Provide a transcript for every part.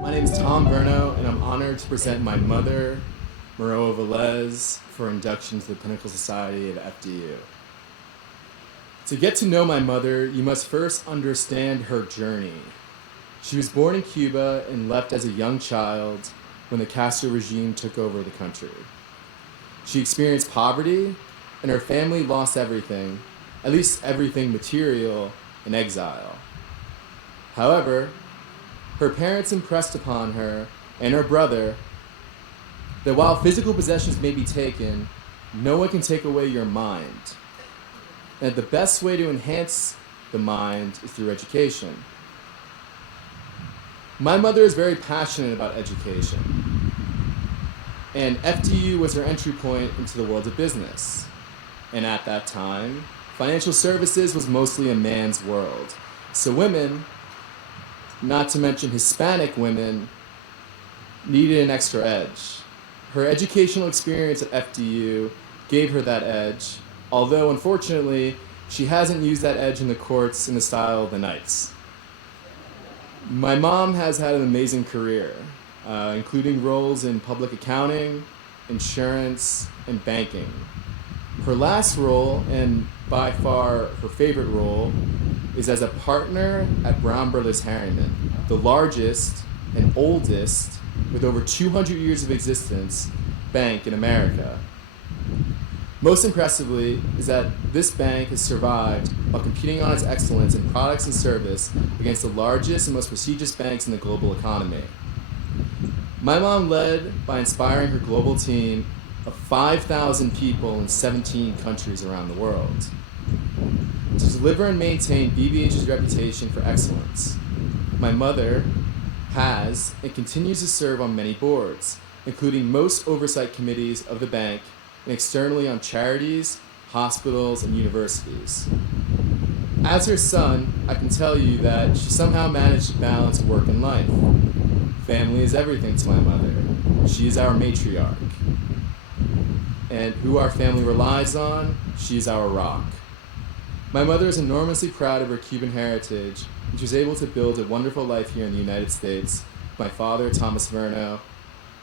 My name is Tom Verno, and I'm honored to present my mother, Maroa Velez, for induction to the Pinnacle Society of FDU. To get to know my mother, you must first understand her journey. She was born in Cuba and left as a young child when the Castro regime took over the country. She experienced poverty, and her family lost everything, at least everything material, in exile. However, her parents impressed upon her and her brother that while physical possessions may be taken, no one can take away your mind, and that the best way to enhance the mind is through education. My mother is very passionate about education, and FDU was her entry point into the world of business. And at that time, financial services was mostly a man's world. So women, not to mention Hispanic women, needed an extra edge. Her educational experience at FDU gave her that edge, although unfortunately, she hasn't used that edge in the courts in the style of the Knights. My mom has had an amazing career, including roles in public accounting, insurance, and banking. Her last role, and by far her favorite role, is as a partner at Brown Brothers Harriman, the largest and oldest, with over 200 years of existence, bank in America. Most impressively is that this bank has survived while competing on its excellence in products and service against the largest and most prestigious banks in the global economy. My mom led by inspiring her global team of 5,000 people in 17 countries around the world to deliver and maintain BBH's reputation for excellence. My mother has and continues to serve on many boards, including most oversight committees of the bank and externally on charities, hospitals, and universities. As her son, I can tell you that she somehow managed to balance work and life. Family is everything to my mother. She is our matriarch. And who our family relies on, she is our rock. My mother is enormously proud of her Cuban heritage, and she was able to build a wonderful life here in the United States with my father, Thomas Verno,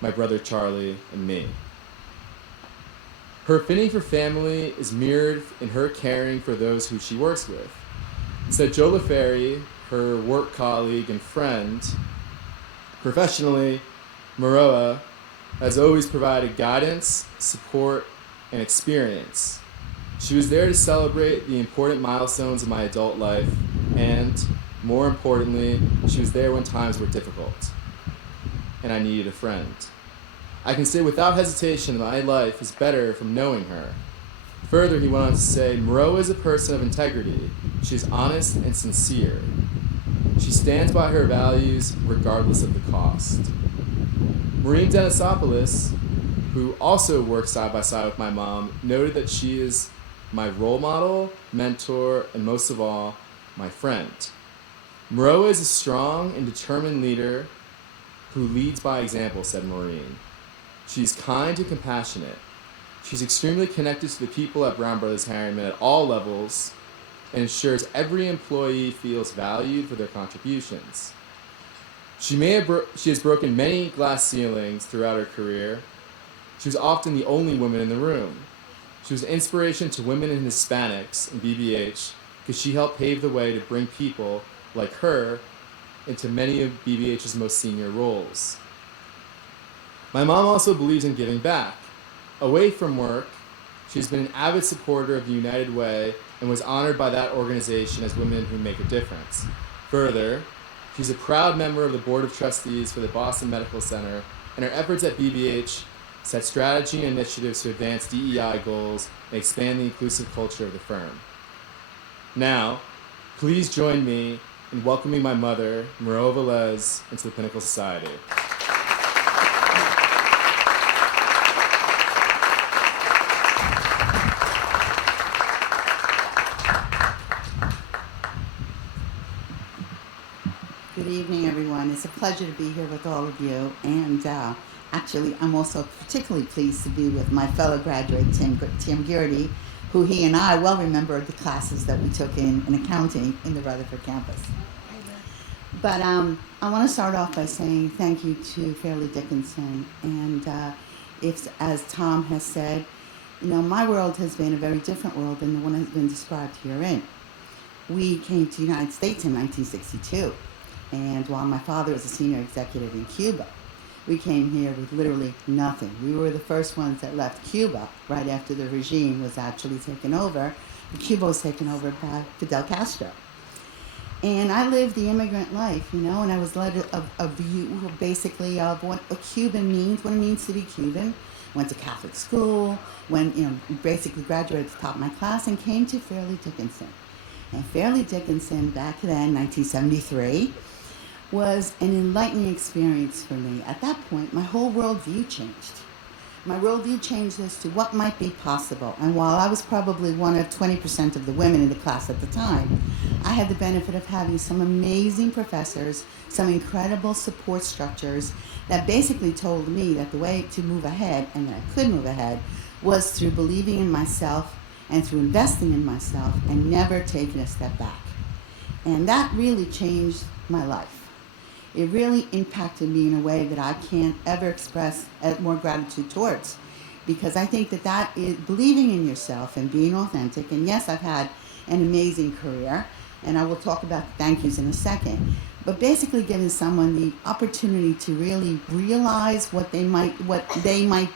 my brother Charlie, and me. Her affinity for family is mirrored in her caring for those who she works with. Said Joe LaFerry, her work colleague and friend, professionally, Maroa has always provided guidance, support, and experience. She was there to celebrate the important milestones of my adult life, and, more importantly, she was there when times were difficult, and I needed a friend. I can say without hesitation that my life is better from knowing her. Further, he went on to say, Maroa is a person of integrity. She is honest and sincere. She stands by her values regardless of the cost. Maureen Denisopoulos, who also works side by side with my mom, noted that she is my role model, mentor, and most of all, my friend. Maroa is a strong and determined leader who leads by example, said Maureen. She's kind and compassionate. She's extremely connected to the people at Brown Brothers Harriman at all levels and ensures every employee feels valued for their contributions. She has broken many glass ceilings throughout her career. She was often the only woman in the room. She was an inspiration to women and Hispanics in BBH because she helped pave the way to bring people like her into many of BBH's most senior roles. My mom also believes in giving back. Away from work, she's been an avid supporter of the United Way and was honored by that organization as Women Who Make a Difference. Further, she's a proud member of the Board of Trustees for the Boston Medical Center, and her efforts at BBH set strategy and initiatives to advance DEI goals and expand the inclusive culture of the firm. Now, please join me in welcoming my mother, Maroa Velez, into the Pinnacle Society. Good evening, everyone. It's a pleasure to be here with all of you. And actually, I'm also particularly pleased to be with my fellow graduate, Tim Girty, who he and I well remember the classes that we took in accounting in the Rutherford campus. But I want to start off by saying thank you to Fairleigh Dickinson. And if, as Tom has said, my world has been a very different world than the one that's been described herein. We came to the United States in 1962, and while my father was a senior executive in Cuba, we came here with literally nothing. We were the first ones that left Cuba right after the regime was actually taken over. Cuba was taken over by Fidel Castro. And I lived the immigrant life, and I was led a view basically of what a Cuban means, what it means to be Cuban. Went to Catholic school, basically graduated at the top of my class and came to Fairleigh Dickinson. And Fairleigh Dickinson, back then, 1973, was an enlightening experience for me. At that point, my whole worldview changed. My worldview changed as to what might be possible. And while I was probably one of 20% of the women in the class at the time, I had the benefit of having some amazing professors, some incredible support structures that basically told me that the way to move ahead, and that I could move ahead, was through believing in myself and through investing in myself and never taking a step back. And that really changed my life. It really impacted me in a way that I can't ever express more gratitude towards, because I think that is believing in yourself and being authentic. And yes, I've had an amazing career, and I will talk about the thank yous in a second, but basically giving someone the opportunity to really realize what they might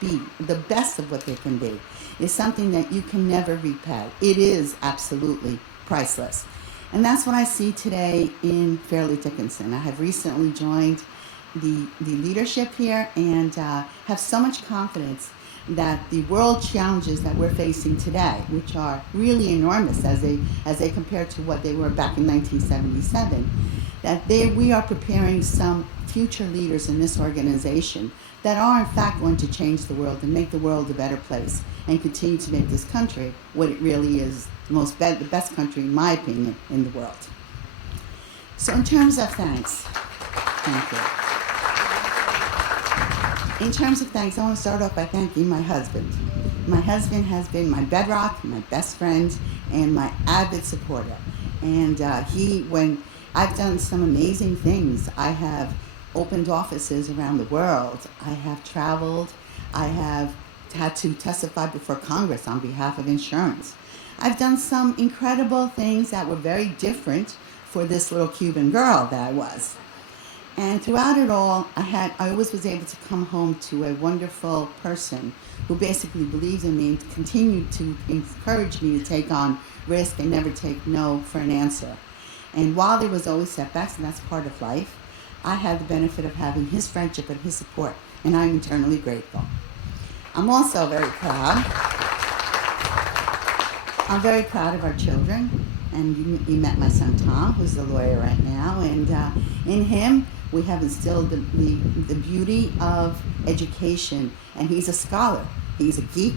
be, the best of what they can be, is something that you can never repay. It is absolutely priceless. And that's what I see today in Fairleigh Dickinson. I have recently joined the leadership here and have so much confidence that the world challenges that we're facing today, which are really enormous as they compare to what they were back in 1977, that we are preparing some future leaders in this organization that are in fact going to change the world and make the world a better place and continue to make this country what it really is, the best country, in my opinion, in the world. So in terms of thanks, thank you. In terms of thanks, I want to start off by thanking my husband. My husband has been my bedrock, my best friend, and my avid supporter. And when I've done some amazing things, I have opened offices around the world. I have traveled. I have had to testify before Congress on behalf of insurance. I've done some incredible things that were very different for this little Cuban girl that I was. And throughout it all, I always was able to come home to a wonderful person who basically believes in me and continued to encourage me to take on risk and never take no for an answer. And while there was always setbacks, and that's part of life, I had the benefit of having his friendship and his support, and I'm eternally grateful. I'm also very proud. I'm very proud of our children, and you met my son Tom, who's a lawyer right now, and in him we have instilled the beauty of education, and he's a scholar. He's a geek.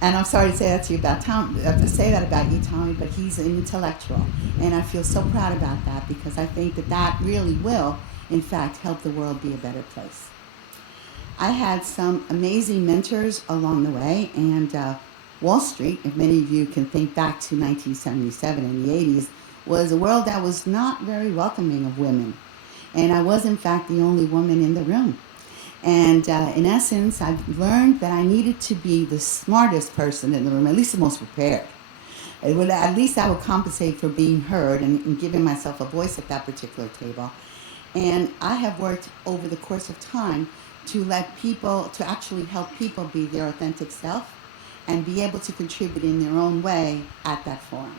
And I'm sorry to say that to you about Tom, to say that about you, Tommy, but he's an intellectual, and I feel so proud about that because I think that really will, in fact, help the world be a better place. I had some amazing mentors along the way, and Wall Street, if many of you can think back to 1977 and the 80s, was a world that was not very welcoming of women, and I was, in fact, the only woman in the room. And in essence, I've learned that I needed to be the smartest person in the room, at least the most prepared. At least I would compensate for being heard and giving myself a voice at that particular table. And I have worked over the course of time to actually help people be their authentic self and be able to contribute in their own way at that forum.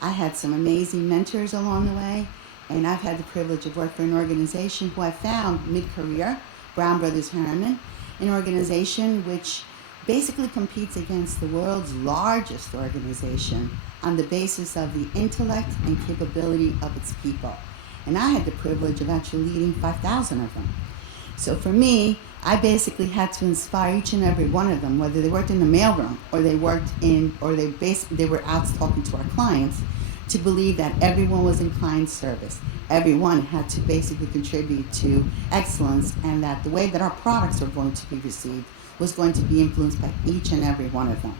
I had some amazing mentors along the way, and I've had the privilege of working for an organization who I found mid-career, Brown Brothers Harriman, an organization which basically competes against the world's largest organization on the basis of the intellect and capability of its people. And I had the privilege of actually leading 5,000 of them. So for me, I basically had to inspire each and every one of them, whether they worked in the mailroom or they were out talking to our clients, to believe that everyone was in client service. Everyone had to basically contribute to excellence, and that the way that our products were going to be received was going to be influenced by each and every one of them.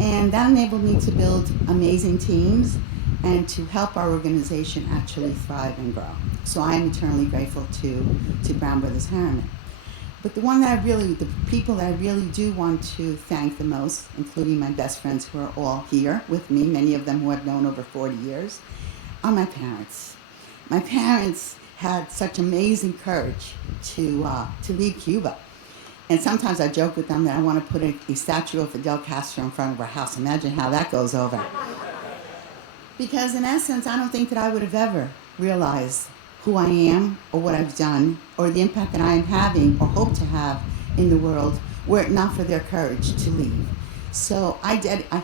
And that enabled me to build amazing teams and to help our organization actually thrive and grow. So I am eternally grateful to Brown Brothers Harriman. But the people that I really do want to thank the most, including my best friends who are all here with me, many of them who I've known over 40 years, are my parents. My parents had such amazing courage to leave Cuba. And sometimes I joke with them that I want to put a statue of Fidel Castro in front of our house. Imagine how that goes over. Because in essence, I don't think that I would have ever realized who I am or what I've done or the impact that I am having or hope to have in the world were it not for their courage to leave. So I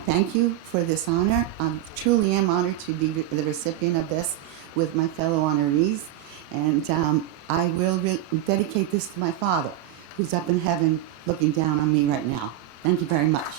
thank you for this honor. I truly am honored to be the recipient of this with my fellow honorees. And I will dedicate this to my father, who's up in heaven looking down on me right now. Thank you very much.